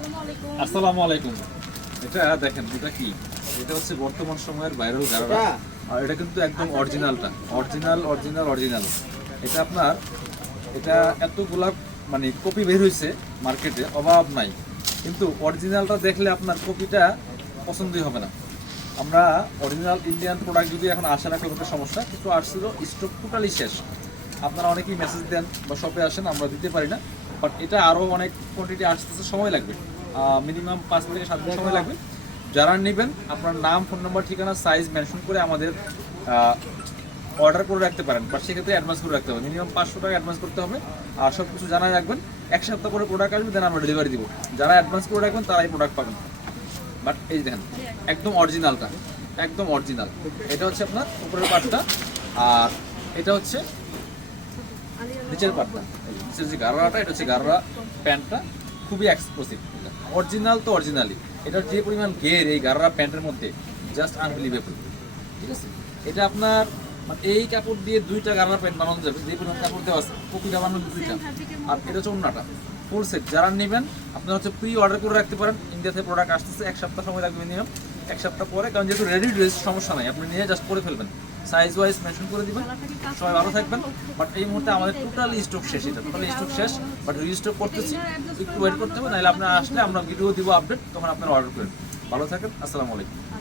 আসসালামু আলাইকুম। এটা দেখেন, এটা কি? এটা হচ্ছে বর্তমান সময়ের ভাইরাল গারারা। আর এটা কিন্তু একদম অরিজিনালটা, অরিজিনাল। এটা আপনার, এটা এতগুলা মানে কপি বের হয়েছে মার্কেটে, অভাব নাই। কিন্তু অরিজিনালটা দেখলে আপনার কপিটা পছন্দই হবে না। আমরা অরিজিনাল ইন্ডিয়ান প্রোডাক্ট যদি এখন আসে না, খুব একটা সমস্যা, কিন্তু আসছিল স্টক টোটালি শেষ। আপনারা অনেকেই মেসেজ দেন বা শপে আসেন, আমরা দিতে পারি না। বাট এটা আরও অনেক কোয়ান্টিটি আসতেছে, সময় লাগবে, মিনিমাম 5 থেকে 7 দিন সময় লাগবে। যারা নেবেন আপনার নাম, ফোন নাম্বার, ঠিকানা, সাইজ মেনশন করে আমাদের অর্ডার করে রাখতে পারেন। বাট সেক্ষেত্রে অ্যাডভান্স করে রাখতে হবে, মিনিমাম 500 টাকা অ্যাডভান্স করতে হবে। আর সব কিছু জানাই রাখবেন, 1 সপ্তাহ পরে প্রোডাক্ট আসবে, দেন আমরা ডেলিভারি দিব। যারা অ্যাডভান্স করে রাখবেন তারাই প্রোডাক্ট পাবেন। বাট এই দেখেন, একদম অরিজিনালটা, একদম অরিজিনাল। এটা হচ্ছে আপনার উপরের পার্টটা, আর এটা হচ্ছে নিচের পার্টটা। নিচের যে গারারাটা, এটা হচ্ছে গারারা প্যান্টটা, খুবই এক্সক্লুসিভ। অরিজিনাল তো অরিজিনালি, এটার যে পরিমাণ গের এই গারারা প্যান্টের মধ্যে, জাস্ট আনবিলিভেবল। ঠিক আছে, এটা আপনার মানে এই কাপড় দিয়ে 2টা গারারা প্যান্ট বানানো যাবে, যে পরিমাণ কাপড় দেওয়া আছে, কপিটা বানানো 2টা। আর এটা হচ্ছে অন্যটা ফুল সেট। যারা নেবেন আপনারা হচ্ছে প্রি অর্ডার করে রাখতে পারেন। ইন্ডিয়া থেকে প্রোডাক্ট আসতেছে, 1 সপ্তাহ সময় লাগবে মিনিমাম। 1 সপ্তাহ পরে, কারণ যেহেতু রেডি ড্রেস, সমস্যা নাই, আপনি নিয়ে জাস্ট পরে ফেলবেন, সাইজ ওয়াইজ মেনশন করে দিবেন। সবাই ভালো থাকবেন। বাট এই মুহূর্তে আমাদের টোটালি স্টক শেষ, এটা টোটালি স্টক শেষ। বাট রিস্টক করতেছি, একটু ওয়েট করতে হবে, নাহলে আপনারা আসলে আমরা ভিডিও দিব আপডেট, তখন আপনারা অর্ডার করেন। ভালো থাকেন, আসসালামু আলাইকুম।